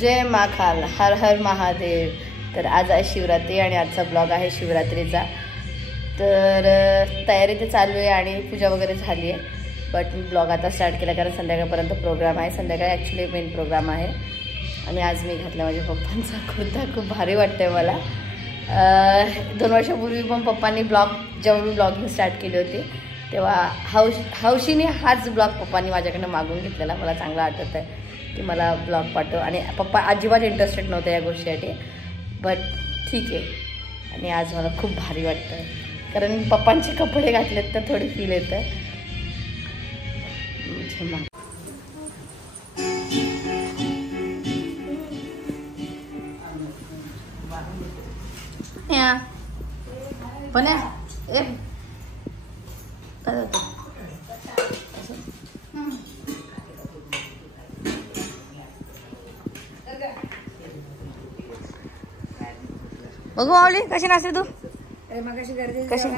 जय माखाल, हर हर महादेव। तर आज आहे शिवरात्री आणि आजचा ब्लॉग आहे शिवरात्रीचा। तर तयारी तर चालू आहे आणि पूजा वगैरे झाली आहे, बट मी ब्लॉग आता स्टार्ट केला कारण संध्याकाळपर्यंत प्रोग्राम आहे। संध्याकाळी ॲक्च्युली मेन प्रोग्राम आहे आणि आज मी घातला माझ्या पप्पांचा कुर्ता, खूप भारी वाटतंय मला। 2 वर्षापूर्वी पण पप्पांनी जेव्हा मी ब्लॉगिंग स्टार्ट केली होती तेव्हा हौशीने हाच ब्लॉग पप्पांनी माझ्याकडनं मागून घेतलेला। मला चांगलं आठवत आहे की मला ब्लॉग पाठव, आणि पप्पा अजिबात इंटरेस्टेड नव्हते या गोष्टीसाठी, बट ठीक आहे। आणि आज मला खूप भारी वाटतं कारण पप्पांचे कपडे घातलेत तर थोडी फील येतं। पण बघू माऊली कशी नाचते तू? कशी?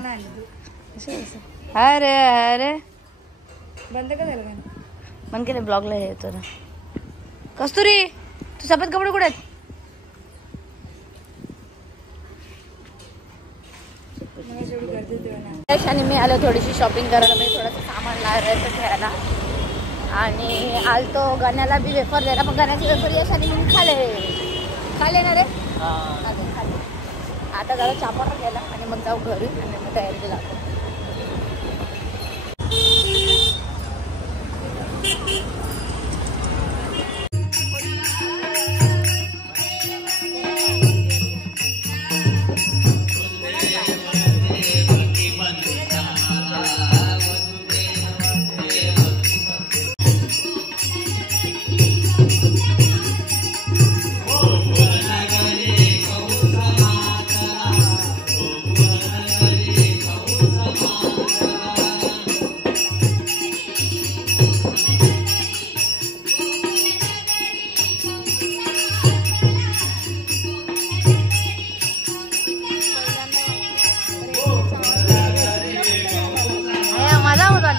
अरे अरे बंद का झालं? बंद केलं ब्लॉगला हे तर। कस्तुरी तू सफेद कपडे कुठे आहेत? आणि मी आलो थोडीशी शॉपिंग करायला, मी थोडंसं सामान लावायचं घ्यायला आणि आलतो गण्याला बी वेफर द्यायला, पण गण्याचे वेफर यशाने मी खाले ना रे। आता जरा चापावर गेला आणि मग जाऊ घरी आणि मग तयारी लागतो।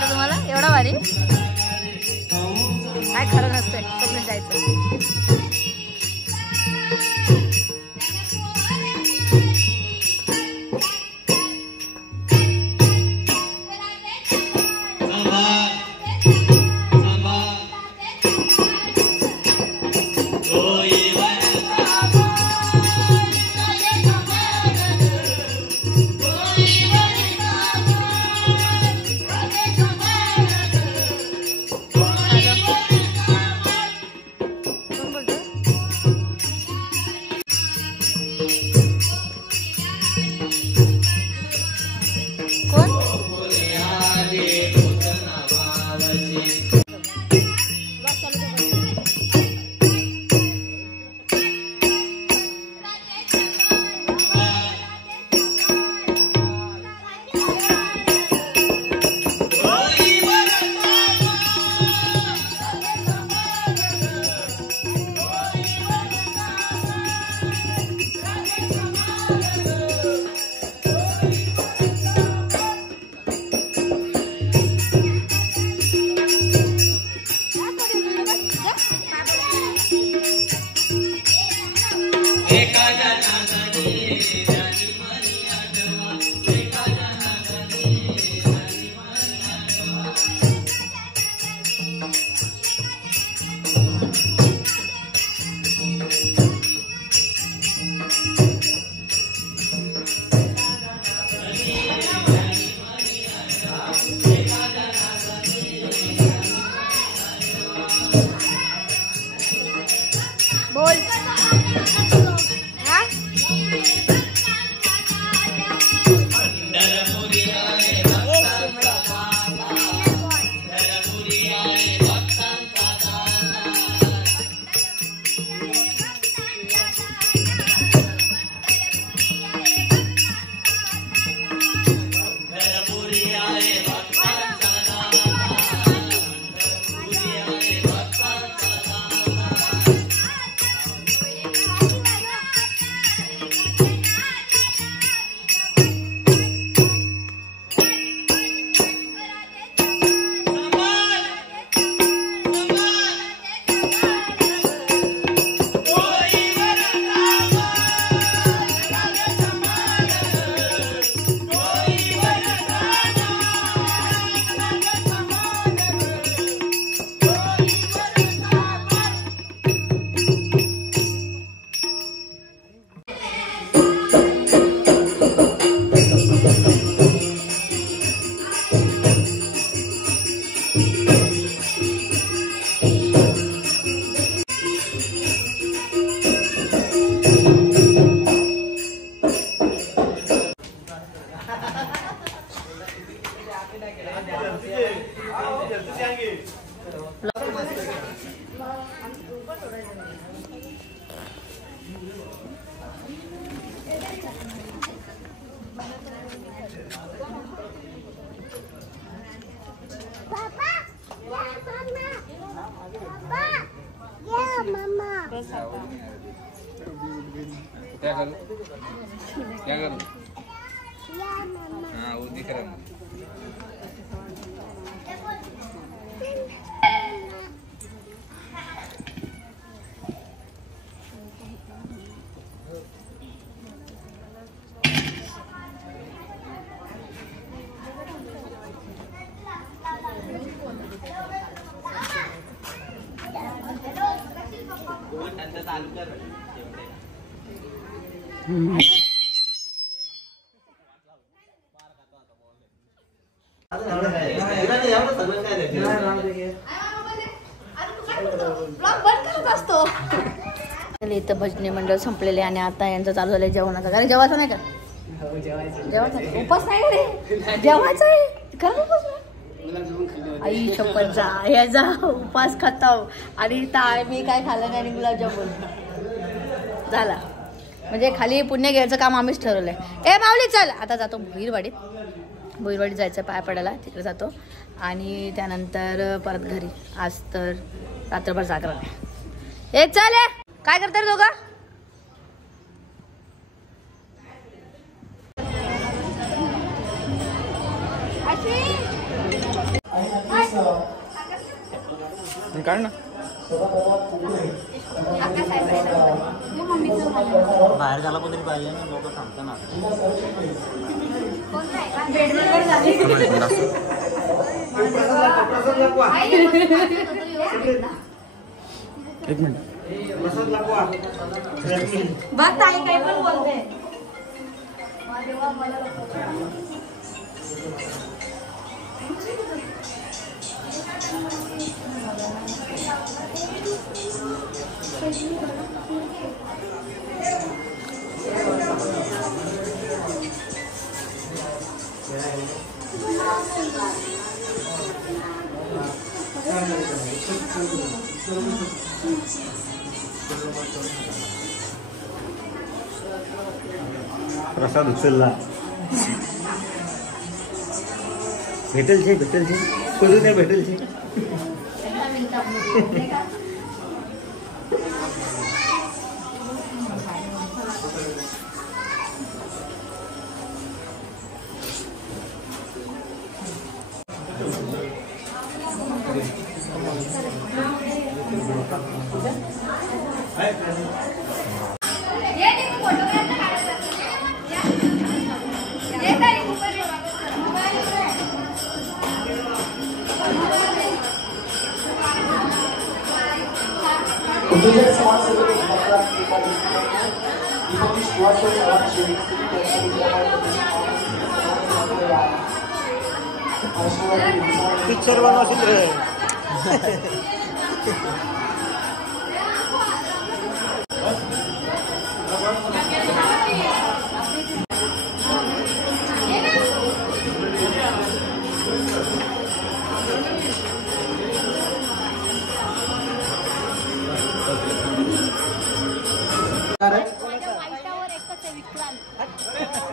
तुम्हाला एवढा भारी काय खरं नसतंय, स्वप्न जायचं। थोडं साधा. क्या करूं क्या करूं हाँ वो दिख रहा है इथं भजनी मंडळ संपलेले आणि आता यांचं चालू झालंय जेवणाचं. अरे जेवायचं नाही का? जेवायचं उपास नाही रे, जेवायचं आहे. खरं उपास नाही. आई शपथ जा याचा उपास खाताव आणि मी काय खाल्लं नाही आणि गुलाबजामुन झाला. म्हणजे खाली पुण्य घ्यायचं काम आम्हीच ठरवलंय. ए माऊली चल आता जातो भुईरवाडीत जायचं पाया पडायला, तिकडे जातो आणि त्यानंतर परत घरी. आज तर रात्रभर जागरण आहे. ए चल काय करतात दोघं? काढ ना बाहेर झाला कोणतरी पाहिजे ना, लोक सांगता ना. एक मिनिट बात ताई काय पण बोलते. प्रसाद उचलला भेटेल छे कधी नाही भेटेल छे. पिक्चर बनवायचं रे.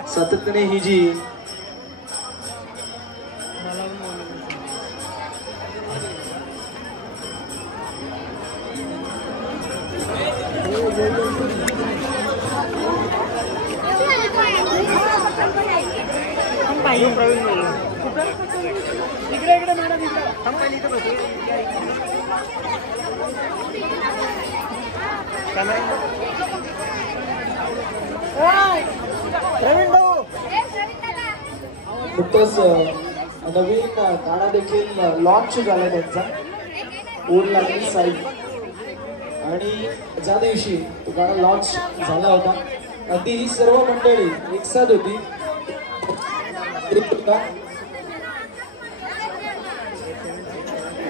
सातत्याने ही जी नुकतंच नवीन गाणं देखील लॉन्च झाला त्यांचा, ओढ लागली साई. आणि ज्या दिवशी तो गाणं लॉन्च झाला होता अगदी ही सर्व मंडळी एकसाथ होती.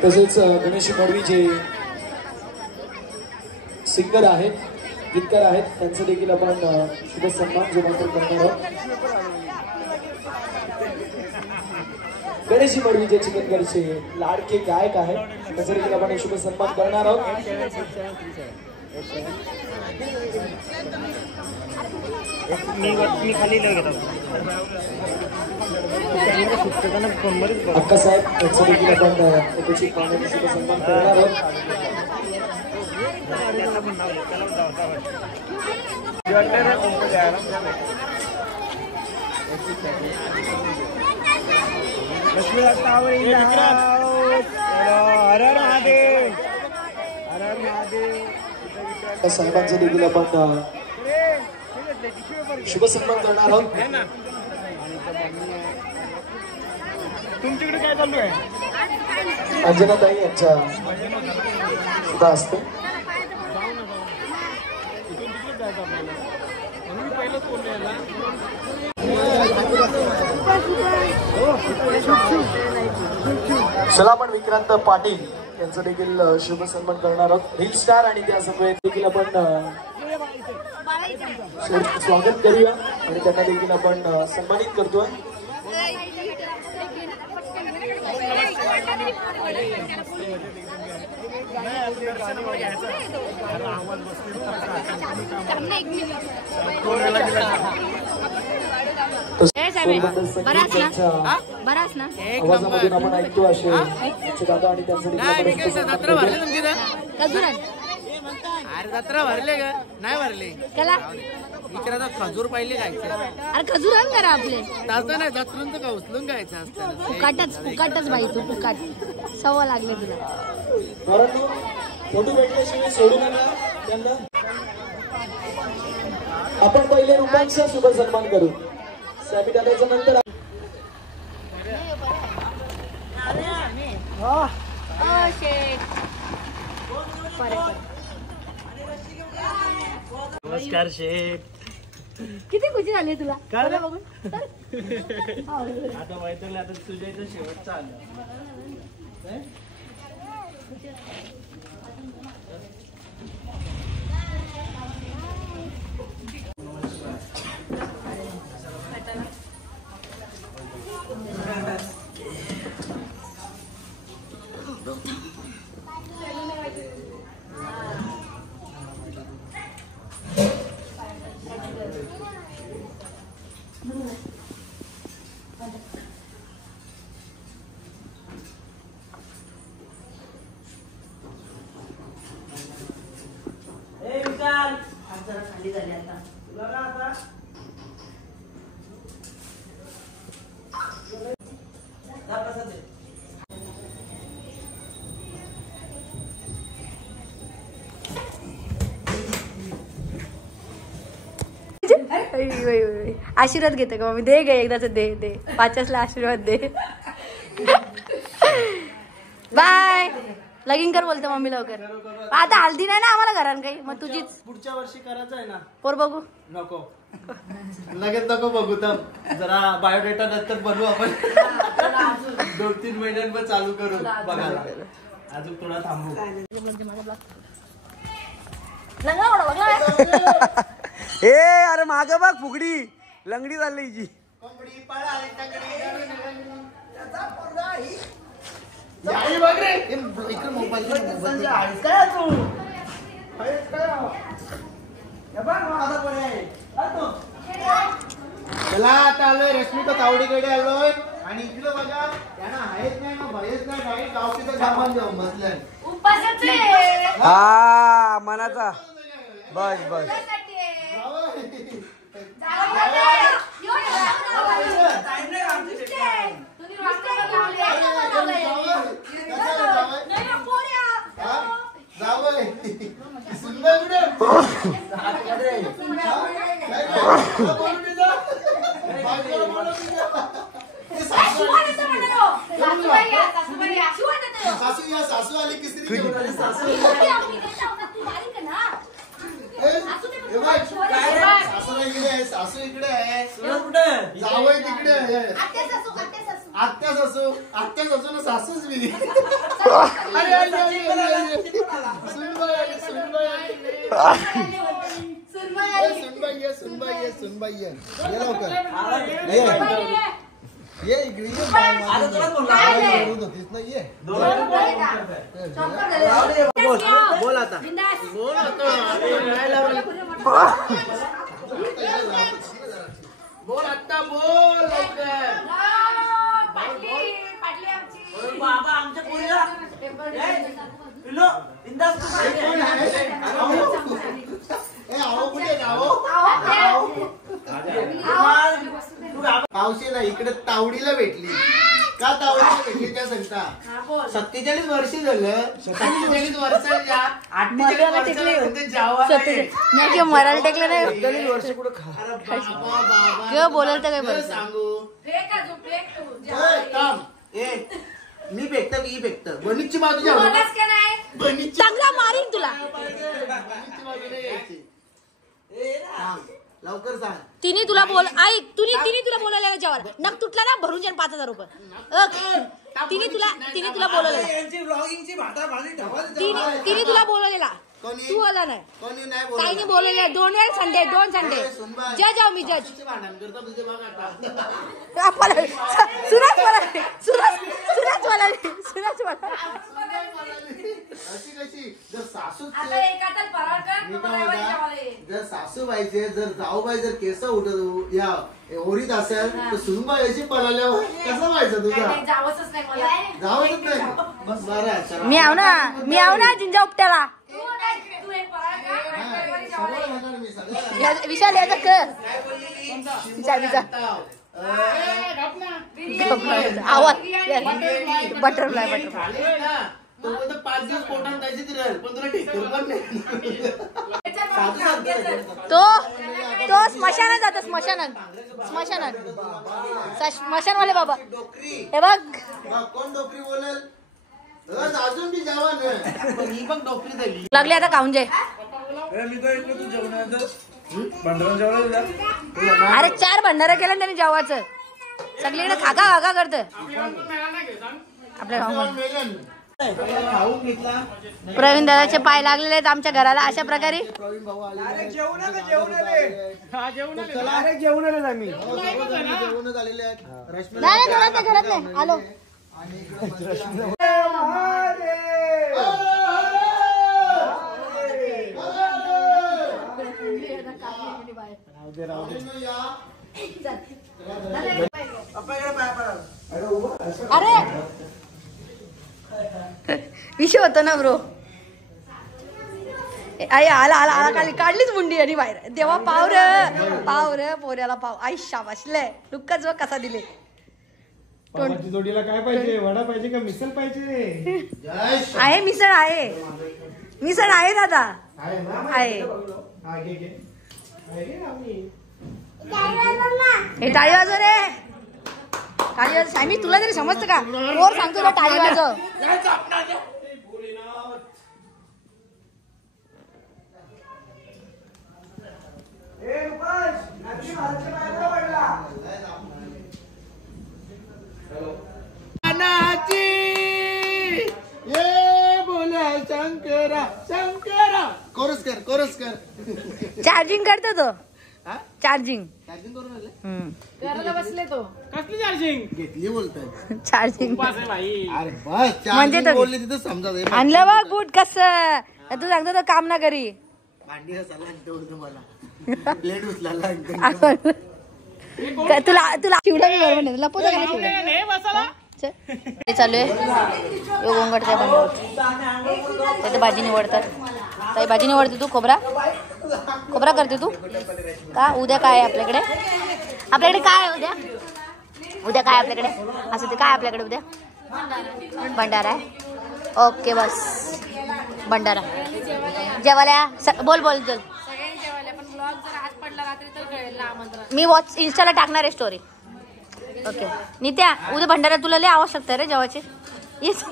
तसेच गणेश मडवी जे सिंगर आहेत, गीतकार आहेत, त्यांचं देखील आपण शुभ सन्मान जोपर्यंत करणार आहोत. गणेश मडवी जे चिखलगडचे लाडके गायक आहेत, त्याचा देखील आपण शुभ सन्मान करणार आहोत. अक्का साहेब यांचा देखील आपण शुभ सन्मान करणार आहोत. साहेबांचा देखील आपण शुभ सन्मान करणार आहोत. तुमच्याकडे काय चालू आहे? अंजनाताई यांच्या सुद्धा असते. चला आपण विक्रांत पाटील यांचं देखील शुभ सन्मान करणार आहोत. रील स्टार आणि त्या समवेत देखील आपण स्वागत करूया आणि त्यांना देखील आपण सन्मानित करतोय. आवाजामधून आपण ऐकतो असे दादा आणि त्यांचं जत्रा भरले का नाही भरले विचारायचा खजूर पाहिले खायचे. अरे खजूर आण करा आपले तसं नाही जत्रून तर का उचलून घ्यायचं असतं. फुकाटच बाई तू फुकाट सव्वा लागले तुला. परंतु फोटो भेटल्याशिवाय सोडू नका त्यांना. आपण पहिले रूपांचा शुभ सन्मान करू. सॅबी टाकायच्या नंतर नमस्कार शेठ. किती खुशी झाली तुला काय रे? बघून आता माहिती आता तुझ्या इथं शेवटचा आला. आशीर्वाद घेते का मम्मी? दे गे एकदाच दे दे 5ला आशीर्वाद दे. बाय. लगीन कर बोलते मम्मी लवकर. आता हल्दी नाही ना आम्हाला घरात काही. मग तुझीच पुढच्या वर्षी करायचं आहे ना. पोर बघू नको लगेच नको बघू. तर जरा बायोडेटा नंतर बनवू आपण. 2-3 महिन्यांवर चालू करू बघायला. अजून थोडा थांबू. ए अरे माग बघ फुगडी लंगडी चालली जी. चला आता आलोय रश्मिका तावडीकडे आलोय आणि इकडे बघा त्यांना आहेच नाही ना भयच नाही काही गाव तिथं सामान जाऊन बसलंय. हा मनाचा बस बस. सासू आली किसरी सासू इकडे आहे. सासू इकडे आहे. जावई तिकडे आहे. आत्या सासू ना सासूच मी. सुनबाई ये लवकर ये इकडे ये. बोल आता बोल आता बोल लवकर. बाबा आमच्या पावशी ना इकडे तावडीला भेटली का तावडीला भेटली त्या सांगता 47 वर्ष झालं 47 वर्षाच्या 48 मरायला टेकलं नाही वर्ष कुठं बोलायला तर काय बरं सांगू मी फेकत की फेकत बनीची बाजू चांगला मारीन तुला लवकर सांग तिने तुला ऐक तिने तुला बोलवलेला जेवायला नक तुटला ना भरून जाईन 5,000 रुपये तिने तुला बोलवलेला तिने तुला बोलवलेला तू आला नाही काही बोलवलेला 2 संडे जज आहो मी जज सुनाच मला जर सासूबाईचे जर जाऊबाई जर केस उठत या ओरीत असेल तर सुनबाई याची पळाल्यावर कसं व्हायचं तुझा जावंच नाही बस बरं मी आव ना जिंजा उपट्याला विशाल याचा आवाज बटरफ्लाय तो 5 दिवस पोटात जायची ती राहील पण तुला ढेकर पण नाही तो स्मशानात जातो स्मशानवाले बाबा हे बघ कोण डोकरी बोलेल अजून ती जवान पण ही पण डोकरी झाली लागली आता खाऊन जाय अरे 4 भंडारा केला त्यांनी जेवायचं सगळीकडे खाका करत आपल्या गावामध्ये प्रवीण दादाचे पाय लागलेले आहेत आमच्या घराला अशा प्रकारे नाही घरात नाही आलो अरे विषय होतो ना ब्रो आई आला काढलीच मुंडी आणि बाहेर देवा पाव र पोऱ्याला पाव आई शाबाशले लुक्काच बघ कसा दिले जोडीला काय पाहिजे वडा पाहिजे का मिसळ पाहिजे आहे मिसळ आहे दादा आहे हे टाळी वाजव रे टाळी वाजव मी तुला तरी समजतं का वर सांगतो ना टाळी वाजव कोरस कर चार्जिंग करतो तो चार्जिंग घराला बसले तो कसली चार्जिंग घेतली बोलतोय चार्जिंग अरे बस म्हणजे तो बोलले तिथं समजा आणलं बघ बूट कस तू सांगतो तो काम ना करी भांडी घासायला आणतो तुम्हाला प्लेट उचलायला तुला शिवला मी बरोबर नाही लपवतो का नाही शिवला चालू आहे यो गोंगट काय बनवत त्याची भाजी निवडतात काही भाजी निवडते तू खोबरा करते तू का उद्या काय आहे आपल्याकडे काय आहे उद्या काय आपल्याकडे असं ते काय आपल्याकडे उद्या भंडारा आहे ओके बस भंडारा जेवायला बोल चल मी इंस्टाला टाकणार आहे स्टोरी ओके नित्या उद्या भंडारा तुला लय आवश्यकता रे जेवायची येस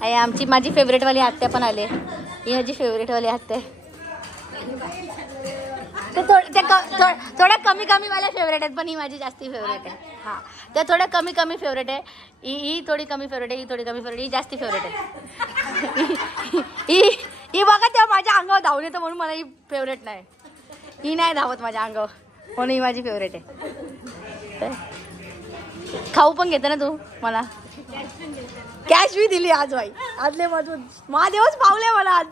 आहे माझी फेवरेटवाली आत्या पण आले ही माझी फेवरेटवाली आत्या थोड्या कमी वाल्या फेवरेट आहेत पण ही माझी जास्ती फेवरेट आहे हा त्या थोड्या कमी फेवरेट आहे ही थोडी कमी फेवरेट आहे ही थोडी कमी फेवरेट ही जास्ती फेवरेट आहे ही बघा तेव्हा माझ्या अंगावर धावून येतं म्हणून मला ही फेवरेट नाही ही नाही धावत माझ्या अंगावर म्हणून ही माझी फेवरेट आहे खाऊ पण घेते ना तू मला कॅश बी दिली आज बाई आजले मधून महादेवच पावले मला आज